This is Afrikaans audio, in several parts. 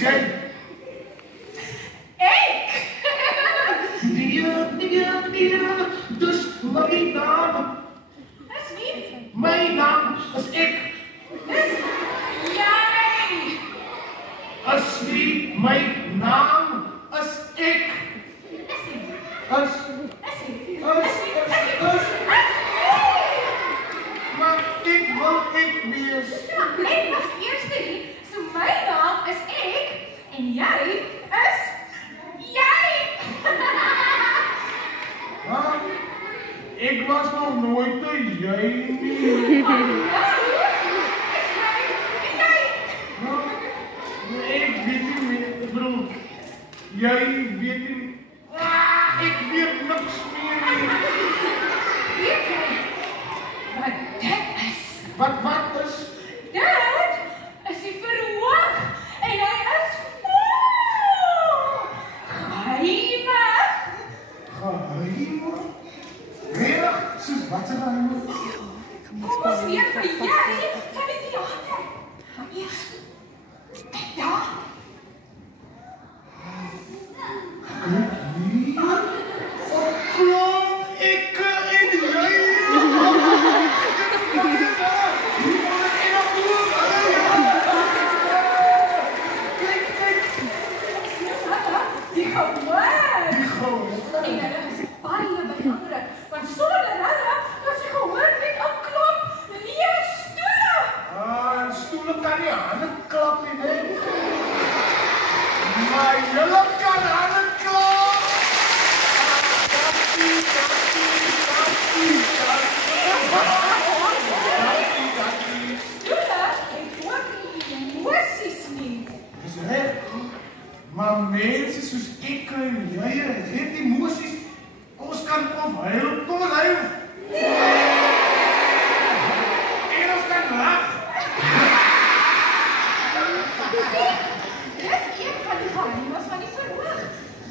is jy? Ek! Nee, dis my naam. Is wie? My naam is ek. Is jy! As nie my naam is ek. As maar ek wil ek wees. Ja, ek was eerste hier, so my naam is ek en jy is jy! Ek was nog nooit een jy nie. Ek weet nie meer, bro. Jy weet nie. Ek weet niks meer nie. Weet jy wat dit is? Wat is? Dit is die verhoog en hy is vol geheime. Geheime? Reg, soos wat se geheime? Kom ons weer vir jy van die theater. Maar eers, ja. Maar mense soos ek en jy het emosies. Ons kan of huil, kom ons huil. En ons kan lag. Dis een van die geheimes van die verhoog.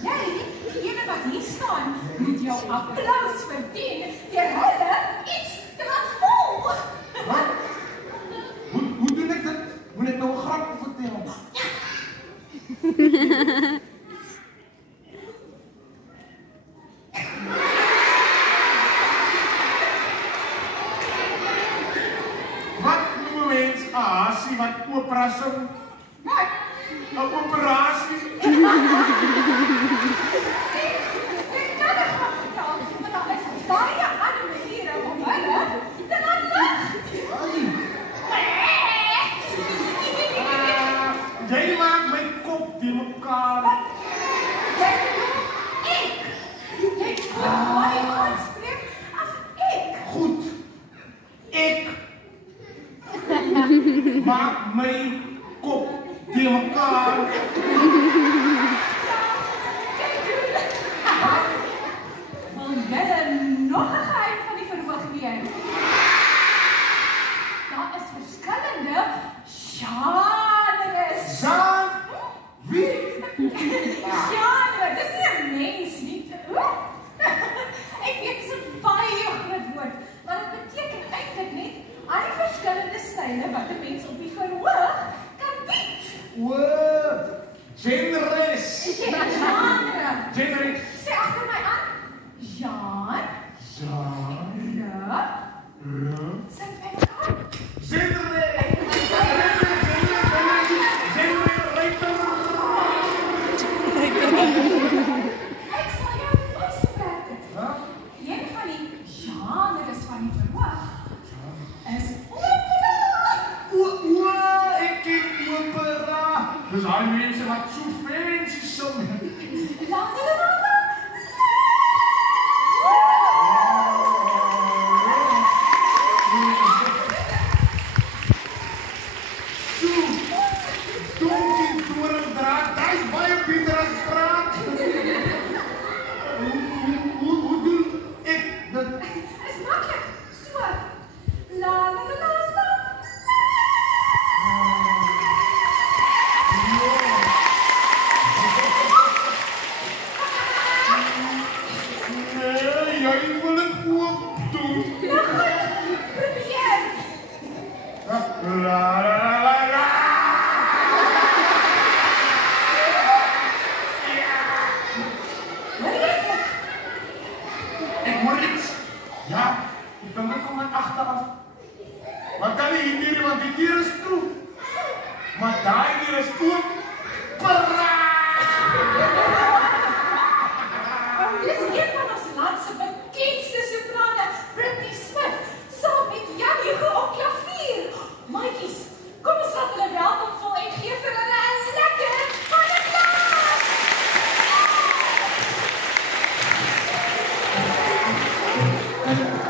Jy, die ene wat hier staan, moet jou applaus verdien deur hulle iets te laat vol. Wat? Hoe doen ek dit? Moet ek nou 'n grap vertel? Wat noem 'n mens 'n hasie wat operasie? Wat? 'n Operasie? Baie ander maniere om hulle te laat lag. Jy maak my kop die mekaar. Jy bedoel ek. Jy kan my aanspreek as ek. Goed. Ek maak my kop die mekaar. Wil julle nog 'n geheim van die verhoog weet? Daar is verskillende genres. Wie? Genre, dis nie 'n mens nie. Ek weet dit is 'n baie groot woord, maar dit beteken eintlik net al die verskillende style wat 'n mens op die verhoog kan bied. Genres. Genre. Genres. Sê agter my aan. Genre. Sing my aan. Ek sal jou vaswerk. Een van die genres van die verhoog is opera. Ek ken opera. Dis al mense wat so fancy sing. Hoe doen ek dit? Is maklik. So. La la la la la. Jy wil dit ook doen. Nou goed, probeer. La la la la la. opera. Dis een van ons land se bekendste soprane, Britney Smith, saam met Jan Hugo op klavier. Maatjies, kom ons laat hulle welkom voel en gee vir hulle 'n lekker applaus.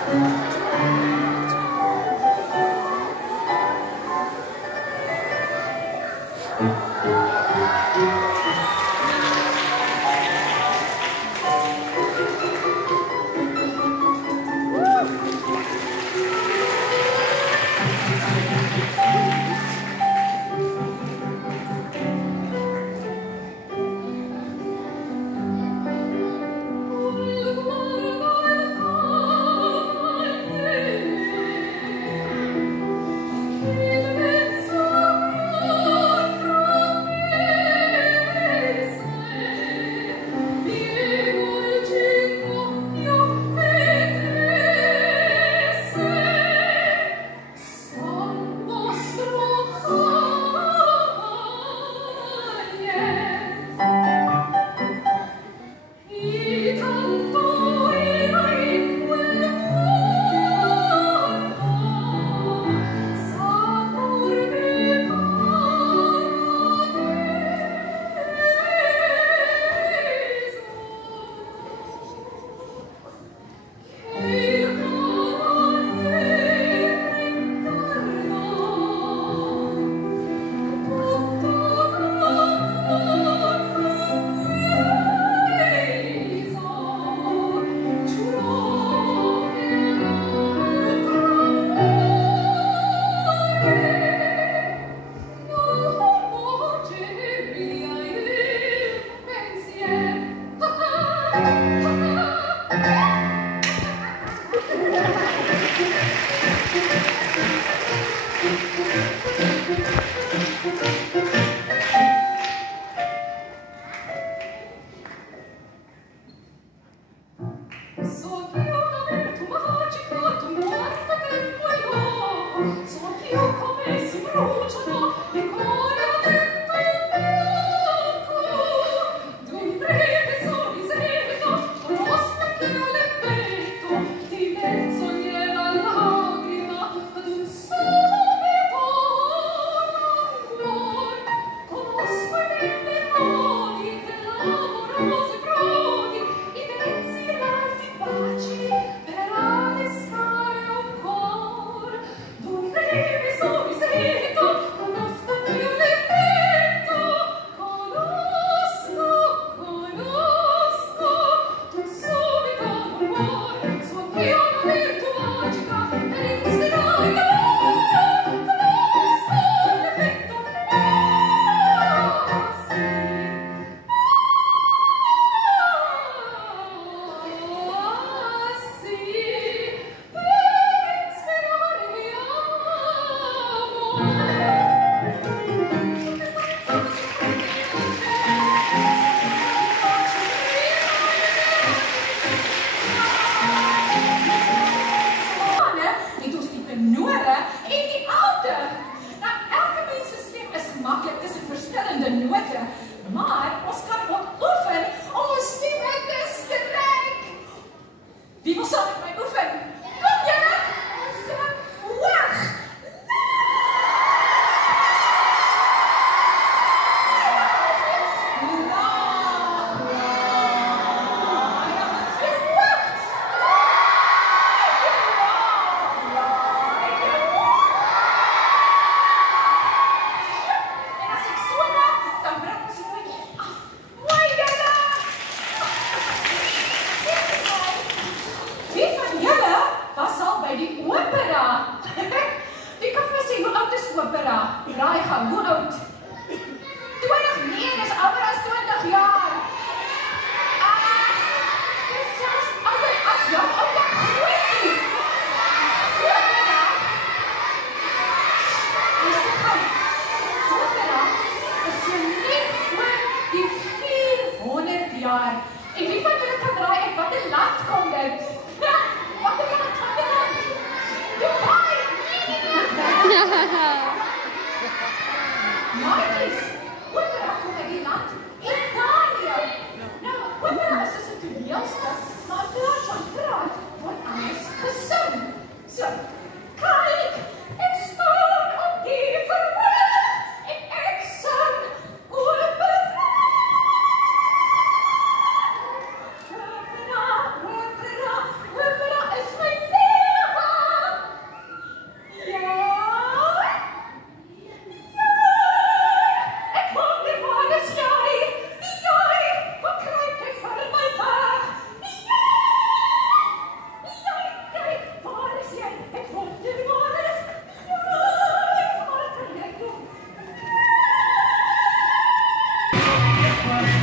maar